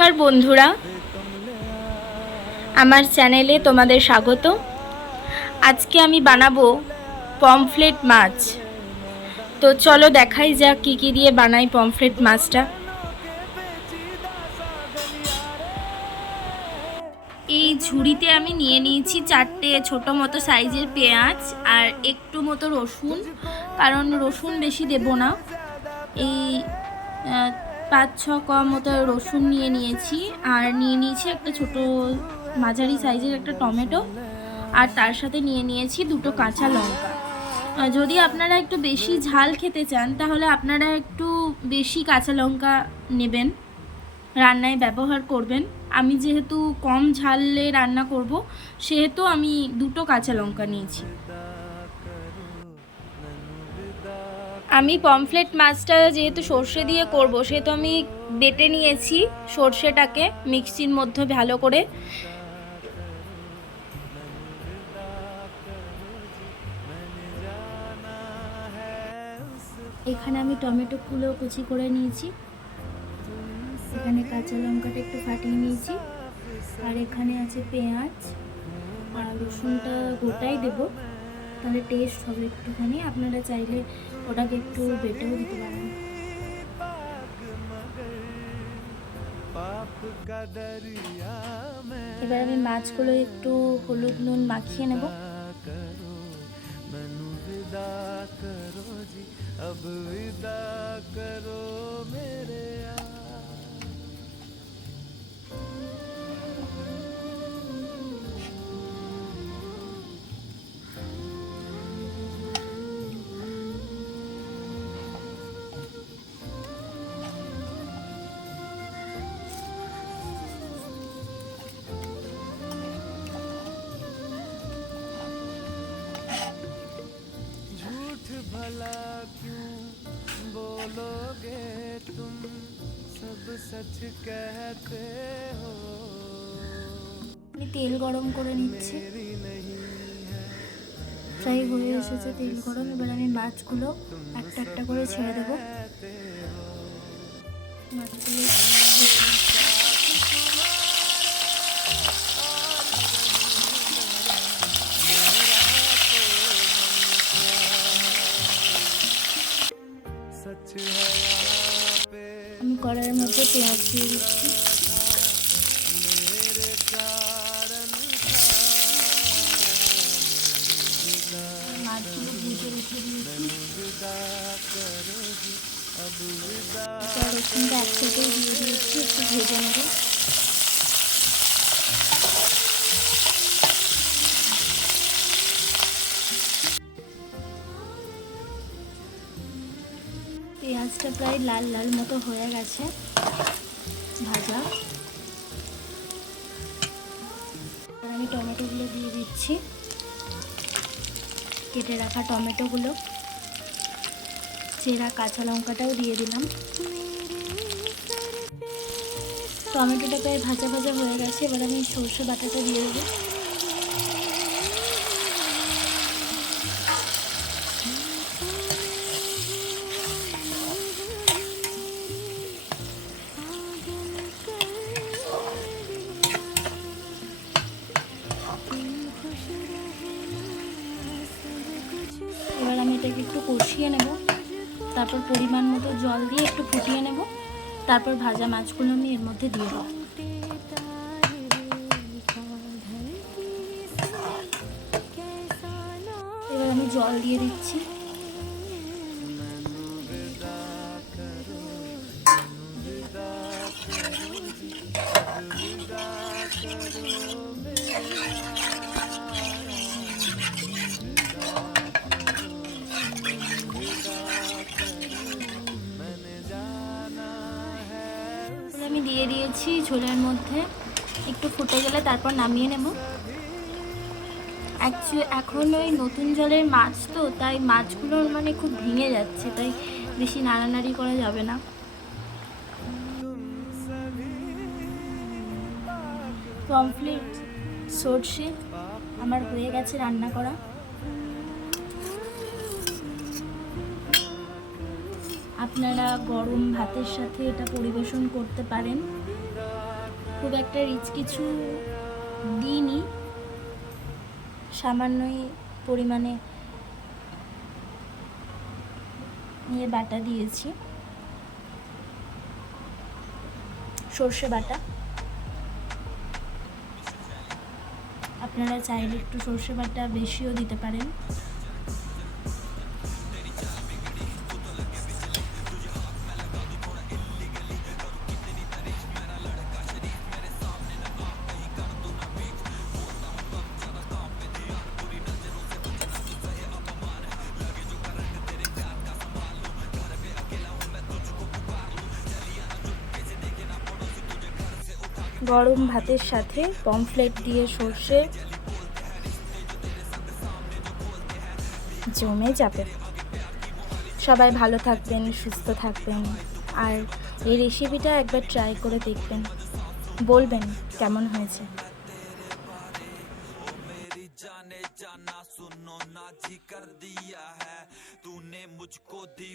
নমস্কার বন্ধুরা। আমার চ্যানেলে তোমাদের স্বাগত। আজকে আমি বানাবো পমফ্লেট মাছ। তো চলো দেখাই যাক কী কী দিয়ে বানাই পমফ্লেট মাছটা। এই ঝুড়িতে আমি নিয়ে নিয়েছি চারটে ছোট মতো সাইজের পেঁয়াজ আর একটু মতো রসুন, কারণ রসুন বেশি দেব না। এই পাঁচ ছ ক মতো রসুন নিয়ে নিয়েছি। আর নিয়ে নিয়েছি একটা ছোট মাঝারি সাইজের একটা টমেটো। আর তার সাথে নিয়ে নিয়েছি দুটো কাঁচা লঙ্কা। যদি আপনারা একটু বেশি ঝাল খেতে চান, তাহলে আপনারা একটু বেশি কাঁচা লঙ্কা নেবেন। রান্নায় ব্যবহার করবেন। আমি যেহেতু কম ঝালে রান্না করব, সেহেতু আমি দুটো কাঁচা লঙ্কা নিয়েছি। আমি পমফ্লেট মাছটা যেহেতু সর্ষে দিয়ে করব, সেহেতু আমি বেটে নিয়েছি সর্ষেটাকে মিক্সির মধ্যে ভালো করে। এখানে আমি টমেটোগুলো কুচি করে নিয়েছি। এখানে কাঁচা লঙ্কাটা একটু ফাটিয়ে নিয়েছি। আর এখানে আছে পেঁয়াজ। আর রসুনটা গোটাই দেব। তাহলে টেস্ট হবে একটুখানি। আপনারা চাইলে ওটাকে একটু বেটেও দিতে পারেন। এবার আমি মাছগুলো একটু হলুদ নুন মাখিয়ে নেব। झूठ भला क्यों बोलोगे तुम सब सच कहते हो আমি তেল গরম করে নিচ্ছি ফ্রাই হয়ে এসেছে তেল গরম এবার আমি মাছগুলো একটা একটা করে ছেড়ে দেবো মাছগুলো কড়াইয়ের মধ্যে পেঁয়াজ দিয়ে দিচ্ছি। মাছগুলো ভেজে রসুনটা একসাথেই দিয়ে দিয়েছি একটু ভেজে নেবে। পেঁয়াজটা প্রায় লাল লাল মতো হয়ে গেছে, ভাজা। আমি টমেটোগুলো দিয়ে দিচ্ছি। কেটে রাখা টমেটোগুলো। চেরা কাঁচা লঙ্কাটাও দিয়ে দিলাম। টমেটোটা প্রায় ভাজা ভাজা হয়ে গেছে, এবার আমি সর্ষে বাটাটা দিয়ে দেবো। নেব। তারপর পরিমাণ মতো জল দিয়ে একটু ফুটিয়ে নেব। তারপর ভাজা মাছগুলো আমি এর মধ্যে দিয়ে দেবো। এবার আমি জল দিয়ে দিচ্ছি। আমি দিয়ে দিয়েছি ঝোলের মধ্যে। একটু ফুটে গেলে তারপর নামিয়ে নেব। অ্যাকচুয়ালি এখন ওই নতুন জলের মাছ তো, তাই মাছগুলোর মানে খুব ভেঙে যাচ্ছে, তাই বেশি নাড়ানাড়ি করা যাবে না। পমফ্লেট সর্ষে, আমার হয়ে গেছে রান্না করা। আপনারা গরম ভাতের সাথে এটা পরিবেশন করতে পারেন। খুব একটা রিচ কিছু দিইনি। সামান্যই পরিমাণে নিয়ে বাটা দিয়েছি। সর্ষে বাটা। আপনারা চাইলে একটু সর্ষে বাটা বেশিও দিতে পারেন। গরম ভাতের সাথে পমফ্লেট দিয়ে সর্ষে জমে যাবে সবাই ভালো থাকবেন সুস্থ থাকবেন আর এই রেসিপিটা একবার ট্রাই করে দেখবেন বলবেন কেমন হয়েছে मेरी जाने जाना सुनो ना जी कर दिया है तूने मुझको दी